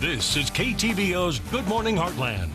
This is KTVO's Good Morning Heartland.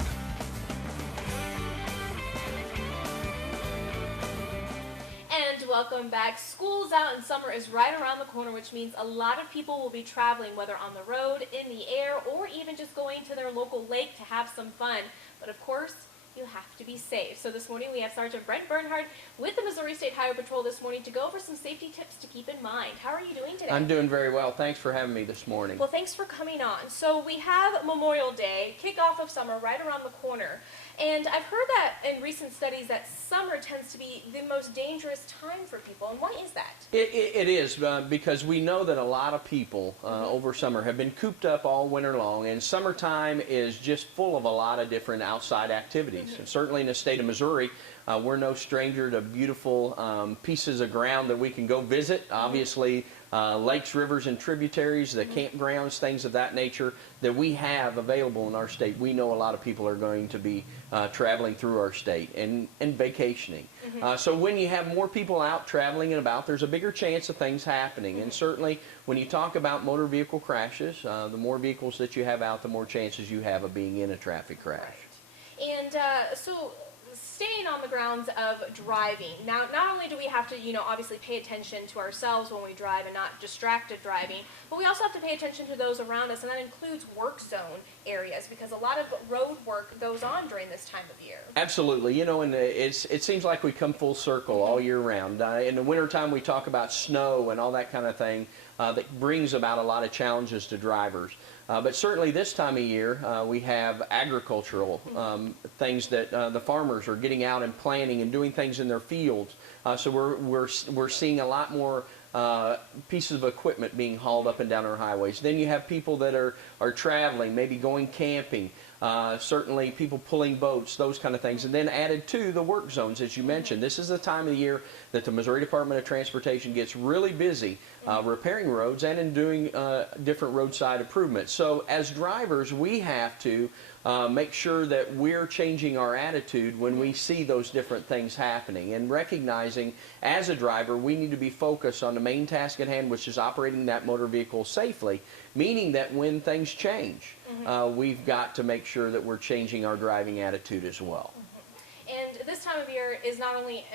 And welcome back. School's out and summer is right around the corner, which means a lot of people will be traveling, whether on the road, in the air, or even just going to their local lake to have some fun. But of course, you have to be safe. So this morning we have Sergeant Brent Bernhardt with the Missouri State Highway Patrol this morning to go over some safety tips to keep in mind. How are you doing today? I'm doing very well. Thanks for having me this morning. Well, thanks for coming on. So we have Memorial Day, kickoff of summer, right around the corner. And I've heard that in recent studies that summer tends to be the most dangerous time for people. And why is that? It is because we know that a lot of people over summer have been cooped up all winter long, and summertime is just full of a lot of different outside activities. And certainly in the state of Missouri, we're no stranger to beautiful pieces of ground that we can go visit. Obviously, lakes, rivers, and tributaries, the campgrounds, things of that nature that we have available in our state. We know a lot of people are going to be traveling through our state and vacationing. So when you have more people out traveling and about, there's a bigger chance of things happening. And certainly when you talk about motor vehicle crashes, the more vehicles that you have out, the more chances you have of being in a traffic crash. Right. And so staying on the grounds of driving. Now, not only do we have to, obviously pay attention to ourselves when we drive and not distracted driving, but we also have to pay attention to those around us, and that includes work zone areas because a lot of road work goes on during this time of year. Absolutely. And it seems like we come full circle all year round. In the wintertime, we talk about snow and all that kind of thing that brings about a lot of challenges to drivers. But certainly this time of year, we have agricultural things that the farmers are getting out and planting and doing things in their fields. So we're seeing a lot more pieces of equipment being hauled up and down our highways. Then you have people that are traveling, maybe going camping, certainly people pulling boats, those kind of things. And then added to the work zones, as you mentioned. This is the time of the year that the Missouri Department of Transportation gets really busy repairing roads and in doing different roadside improvements. So as drivers, we have to make sure that we're changing our attitude when we see those different things happening and recognizing as a driver we need to be focused on the main task at hand, which is operating that motor vehicle safely, meaning that when things change, we've got to make sure that we're changing our driving attitude as well. And this time of year is not only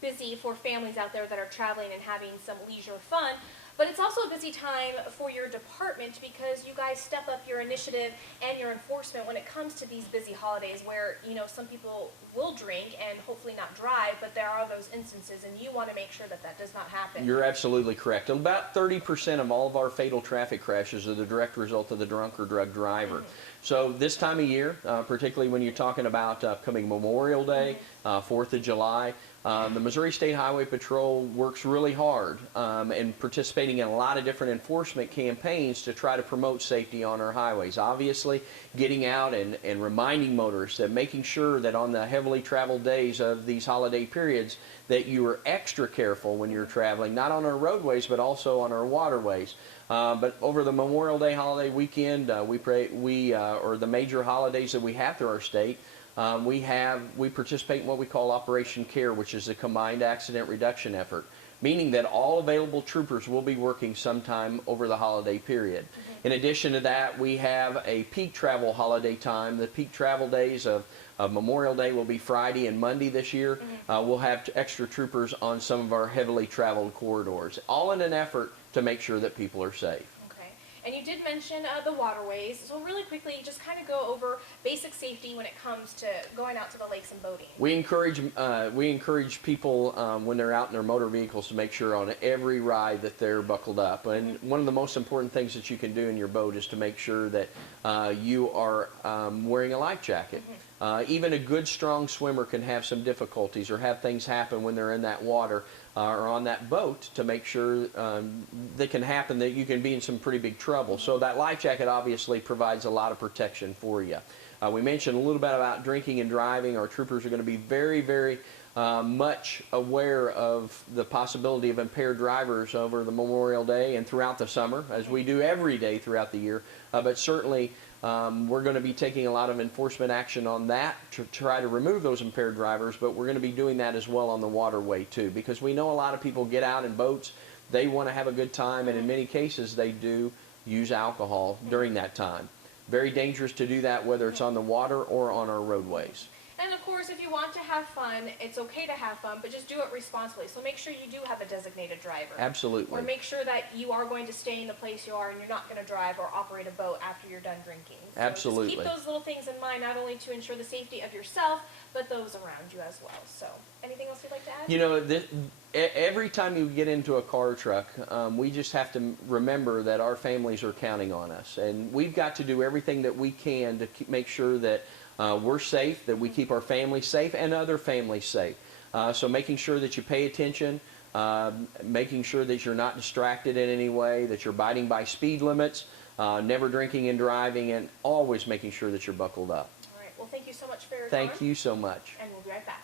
busy for families out there that are traveling and having some leisure fun, but it's also a busy time for your department because you guys step up your initiative and your enforcement when it comes to these busy holidays where, some people will drink and hopefully not drive, but there are those instances and you want to make sure that that does not happen. You're absolutely correct. About 30% of all of our fatal traffic crashes are the direct result of the drunk or drug driver. So this time of year, particularly when you're talking about upcoming Memorial Day, 4th of July, the Missouri State Highway Patrol works really hard in participating in a lot of different enforcement campaigns to try to promote safety on our highways. Obviously, getting out and reminding motorists that making sure that on the heavily traveled days of these holiday periods that you are extra careful when you're traveling, not on our roadways but also on our waterways. But over the Memorial Day holiday weekend, or the major holidays that we have through our state, we participate in what we call Operation CARE, which is a combined accident reduction effort, meaning that all available troopers will be working sometime over the holiday period. In addition to that, we have a peak travel holiday time. The peak travel days of Memorial Day will be Friday and Monday this year. We'll have extra troopers on some of our heavily traveled corridors, all in an effort to make sure that people are safe. And you did mention the waterways, so really quickly, just kind of go over basic safety when it comes to going out to the lakes and boating. We encourage people when they're out in their motor vehicles to make sure on every ride that they're buckled up. And one of the most important things that you can do in your boat is to make sure that you are wearing a life jacket. Even a good, strong swimmer can have some difficulties or have things happen when they're in that water or on that boat to make sure that can happen that you can be in some pretty big trouble. So that life jacket obviously provides a lot of protection for you. We mentioned a little bit about drinking and driving. Our troopers are going to be very, very much aware of the possibility of impaired drivers over the Memorial Day and throughout the summer, as we do every day throughout the year. But certainly we're going to be taking a lot of enforcement action on that to try to remove those impaired drivers, but we're going to be doing that as well on the waterway too, because we know a lot of people get out in boats, they want to have a good time, and in many cases they do use alcohol during that time. Very dangerous to do that, whether it's on the water or on our roadways. And of course, if you want to have fun, it's okay to have fun, but just do it responsibly. So make sure you do have a designated driver. Absolutely. Or make sure that you are going to stay in the place you are and you're not going to drive or operate a boat after you're done drinking. So Absolutely. just keep those little things in mind, not only to ensure the safety of yourself, but those around you as well. So anything else you'd like to add? You know, every time you get into a car or truck, we just have to remember that our families are counting on us. And we've got to do everything that we can to make sure that we're safe, that we keep our families safe and other families safe. So making sure that you pay attention, making sure that you're not distracted in any way, that you're abiding by speed limits, never drinking and driving, and always making sure that you're buckled up. All right. Well, thank you so much for your time. Thank you so much. And we'll be right back.